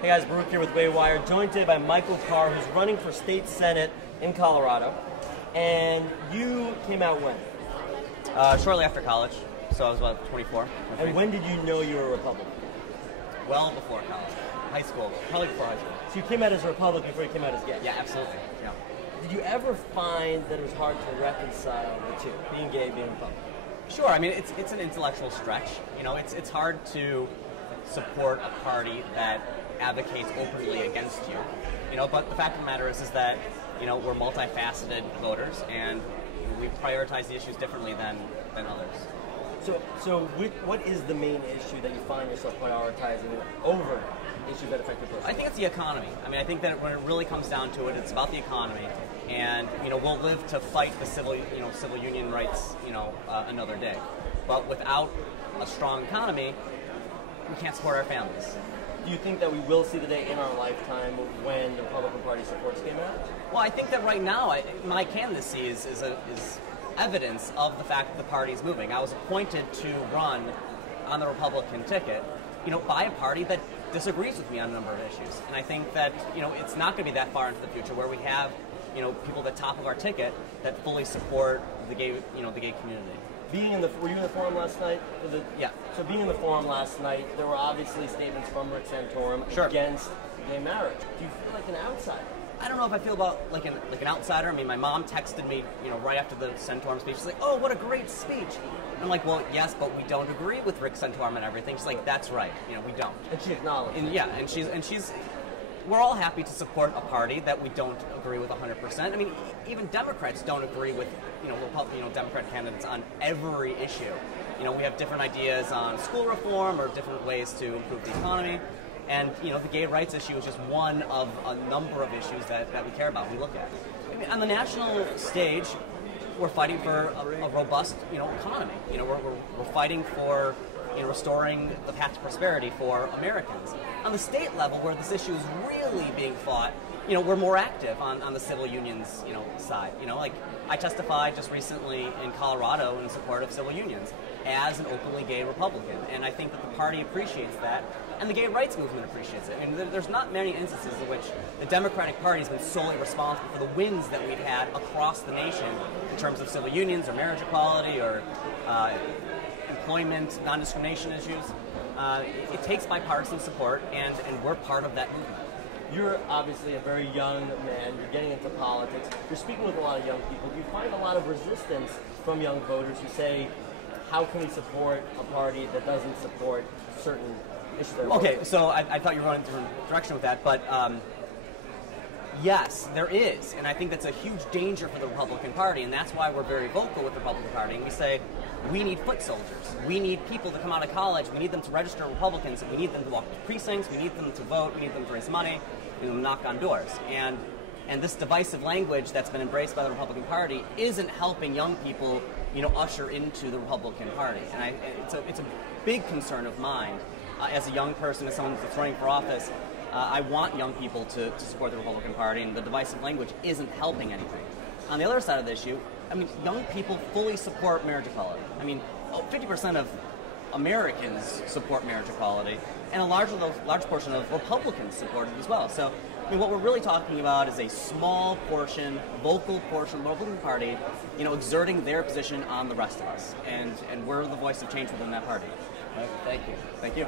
Hey guys, Baruch here with Waywire, joined today by Michael Carr, who's running for state senate in Colorado. And you came out when? Shortly after college, so I was about 24. And when did you know you were a Republican? Well before college. High school, probably before high school. So you came out as a Republican before you came out as gay? Yeah, absolutely. Yeah. Did you ever find that it was hard to reconcile the two, being gay, being Republican? Sure, I mean, it's an intellectual stretch. You know, it's hard to support a party that advocates openly against you. You know, but the fact of the matter is that, you know, we're multifaceted voters, and we prioritize the issues differently than others. So what is the main issue that you find yourself prioritizing over issues that affect your personal life? I think it's the economy. I mean, I think that when it really comes down to it, it's about the economy, and you know, we'll live to fight the civil union rights, another day. But without a strong economy, we can't support our families. Do you think that we will see the day in our lifetime when the Republican Party supports gay marriage? Well, I think that right now, my candidacy is evidence of the fact that the party is moving. I was appointed to run on the Republican ticket, by a party that disagrees with me on a number of issues. And I think that, it's not going to be that far into the future where we have, people at the top of our ticket that fully support the gay, the gay community. Were you in the forum last night? Yeah. So being in the forum last night, there were obviously statements from Rick Santorum against gay marriage. Do you feel like an outsider? I don't know if I feel about like an outsider. I mean, my mom texted me, right after the Santorum speech. She's like, "Oh, what a great speech!" And I'm like, "Well, yes, but we don't agree with Rick Santorum and everything." She's like, "That's right, we don't." And she acknowledged. And she's. We're all happy to support a party that we don't agree with 100%. I mean, even Democrats don't agree with, Democrat candidates on every issue. We have different ideas on school reform or different ways to improve the economy. And, the gay rights issue is just one of a number of issues that we care about, we look at. I mean, on the national stage, we're fighting for a robust, economy. We're fighting for restoring the path to prosperity for Americans. On the state level, where this issue is really being fought, we're more active on the civil unions, side. Like I testified just recently in Colorado in support of civil unions as an openly gay Republican, and I think that the party appreciates that, and the gay rights movement appreciates it. I mean, there's not many instances in which the Democratic Party has been solely responsible for the wins that we've had across the nation in terms of civil unions or marriage equality or employment, non-discrimination issues. It takes bipartisan support, and we're part of that movement. You're obviously a very young man. You're getting into politics. You're speaking with a lot of young people. Do you find a lot of resistance from young voters who say, how can we support a party that doesn't support certain issues? Okay, so I thought you were going in a different direction with that, but yes, there is, and I think that's a huge danger for the Republican Party, and that's why we're very vocal with the Republican Party, and we say, we need foot soldiers. We need people to come out of college. We need them to register Republicans. We need them to walk to precincts. We need them to vote. We need them to raise money. We need them to knock on doors. And this divisive language that's been embraced by the Republican Party isn't helping young people, usher into the Republican Party. And it's a big concern of mine as a young person, as someone that's running for office. I want young people to support the Republican Party, and the divisive language isn't helping anything. On the other side of the issue, I mean, young people fully support marriage equality. I mean, 50% of Americans support marriage equality, and a large portion of Republicans support it as well. So, I mean, what we're really talking about is a small portion, vocal portion of the Republican Party, exerting their position on the rest of us, and we're the voice of change within that party. Thank you. Thank you.